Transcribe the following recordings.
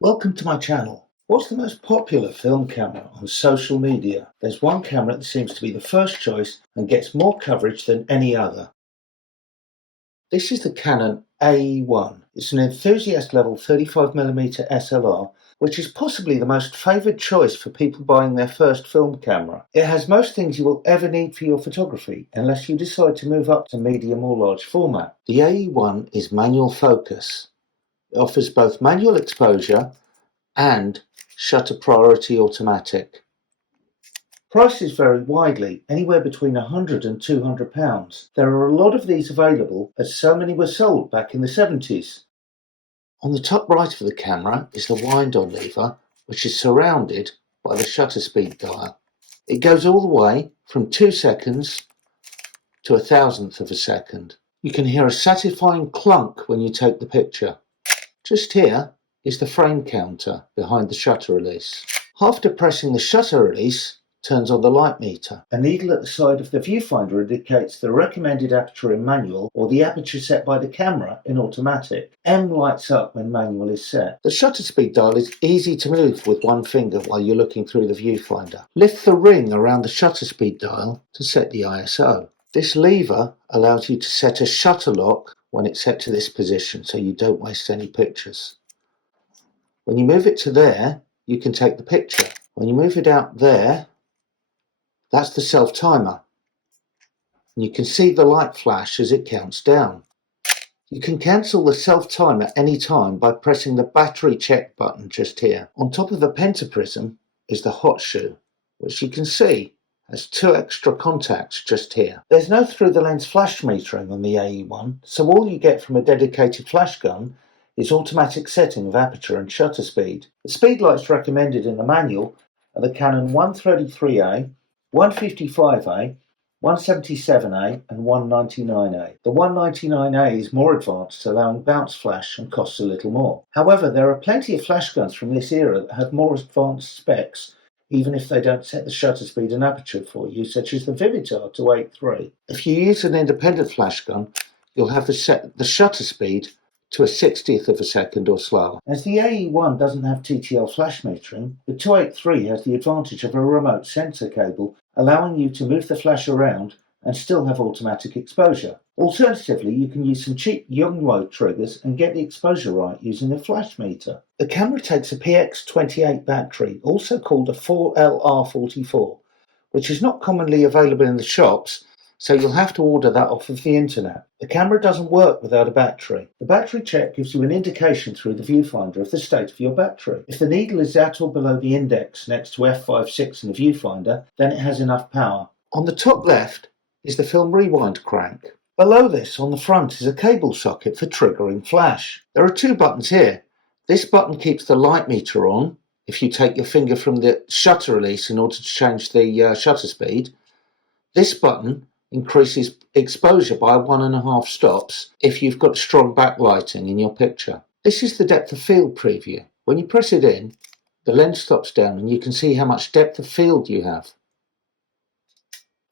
Welcome to my channel. What's the most popular film camera on social media? There's one camera that seems to be the first choice and gets more coverage than any other. This is the Canon AE1. It's an enthusiast level 35mm SLR, which is possibly the most favoured choice for people buying their first film camera. It has most things you will ever need for your photography, unless you decide to move up to medium or large format. The AE1 is manual focus. It offers both manual exposure and shutter priority automatic. Prices vary widely, anywhere between £100 and £200. There are a lot of these available, as so many were sold back in the 70s. On the top right of the camera is the wind-on lever, which is surrounded by the shutter speed dial. It goes all the way from 2 seconds to 1,000th of a second. You can hear a satisfying clunk when you take the picture. Just here is the frame counter behind the shutter release. After pressing the shutter release, turns on the light meter. A needle at the side of the viewfinder indicates the recommended aperture in manual or the aperture set by the camera in automatic. M lights up when manual is set. The shutter speed dial is easy to move with one finger while you're looking through the viewfinder. Lift the ring around the shutter speed dial to set the ISO. This lever allows you to set a shutter lock when it's set to this position so you don't waste any pictures. When you move it to there, you can take the picture. When you move it out there, that's the self-timer. And you can see the light flash as it counts down. You can cancel the self-timer any time by pressing the battery check button just here. On top of the pentaprism is the hot shoe, which you can see has 2 extra contacts just here. There's no through-the-lens flash metering on the AE1, so all you get from a dedicated flash gun is automatic setting of aperture and shutter speed. The speed lights recommended in the manual are the Canon 133A, 155A, 177A and 199A. The 199A is more advanced, allowing bounce flash and costs a little more. However, there are plenty of flash guns from this era that have more advanced specs, even if they don't set the shutter speed and aperture for you, such as the Vivitar 283. If you use an independent flash gun, you'll have to set the shutter speed to a 60th of a second or slower. As the AE1 doesn't have TTL flash metering, the 283 has the advantage of a remote sensor cable, allowing you to move the flash around and still have automatic exposure. Alternatively, you can use some cheap young-load triggers and get the exposure right using a flash meter. The camera takes a PX28 battery, also called a 4LR44, which is not commonly available in the shops, so you'll have to order that off of the internet. The camera doesn't work without a battery. The battery check gives you an indication through the viewfinder of the state of your battery. If the needle is at or below the index next to F5.6 in the viewfinder, then it has enough power. On the top left is the film rewind crank. Below this, on the front, is a cable socket for triggering flash. There are 2 buttons here. This button keeps the light meter on if you take your finger from the shutter release in order to change the shutter speed. This button increases exposure by 1.5 stops if you've got strong backlighting in your picture. This is the depth of field preview. When you press it in, the lens stops down and you can see how much depth of field you have.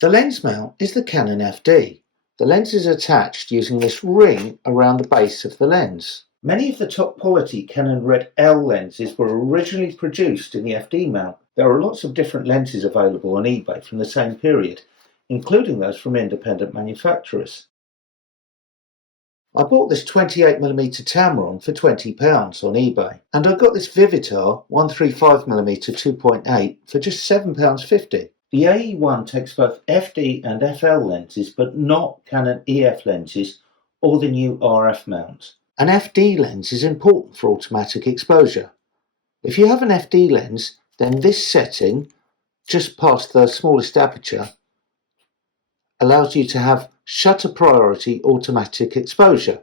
The lens mount is the Canon FD. The lens is attached using this ring around the base of the lens. Many of the top quality Canon Red L lenses were originally produced in the FD mount. There are lots of different lenses available on eBay from the same period, including those from independent manufacturers. I bought this 28mm Tamron for £20 on eBay, and I got this Vivitar 135mm 2.8 for just £7.50. The AE1 takes both FD and FL lenses, but not Canon EF lenses or the new RF mount. An FD lens is important for automatic exposure. If you have an FD lens, then this setting, just past the smallest aperture, allows you to have shutter priority automatic exposure.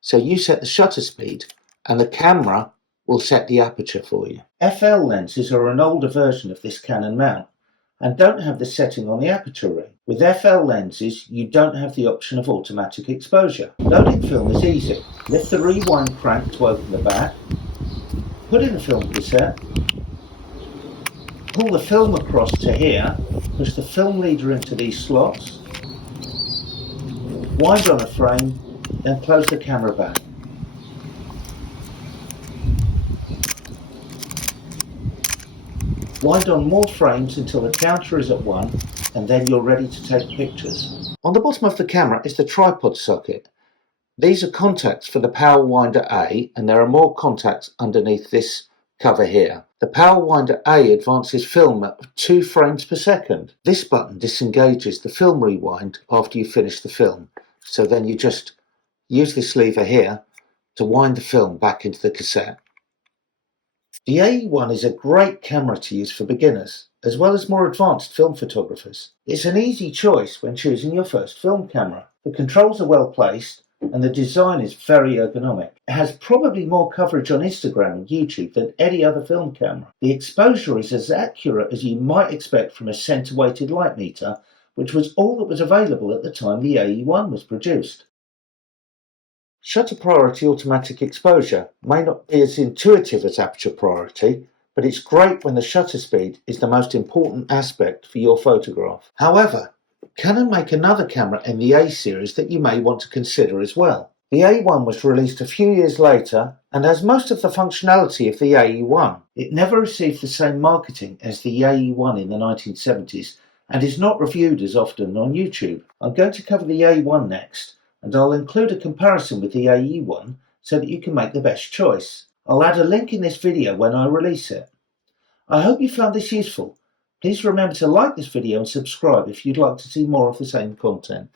So you set the shutter speed and the camera will set the aperture for you. FL lenses are an older version of this Canon mount and don't have the setting on the aperture ring. With FL lenses, you don't have the option of automatic exposure. Loading film is easy. Lift the rewind crank to open the back, put in the film cassette, pull the film across to here, push the film leader into these slots, wind on a frame, then close the camera back. Wind on more frames until the counter is at 1, and then you're ready to take pictures. On the bottom of the camera is the tripod socket. These are contacts for the Power Winder A, and there are more contacts underneath this cover here. The Power Winder A advances film at 2 frames per second. This button disengages the film rewind after you finish the film, so then you just use this lever here to wind the film back into the cassette. The AE1 is a great camera to use for beginners, as well as more advanced film photographers. It's an easy choice when choosing your first film camera. The controls are well placed, and the design is very ergonomic. It has probably more coverage on Instagram and YouTube than any other film camera. The exposure is as accurate as you might expect from a center-weighted light meter, which was all that was available at the time the AE1 was produced. Shutter priority automatic exposure may not be as intuitive as aperture priority, but it's great when the shutter speed is the most important aspect for your photograph. However, Canon make another camera in the A series that you may want to consider as well. The A1 was released a few years later and has most of the functionality of the AE1. It never received the same marketing as the AE1 in the 1970s and is not reviewed as often on YouTube. I'm going to cover the A1 next, and I'll include a comparison with the AE1 so that you can make the best choice. I'll add a link in this video when I release it. I hope you found this useful. Please remember to like this video and subscribe if you'd like to see more of the same content.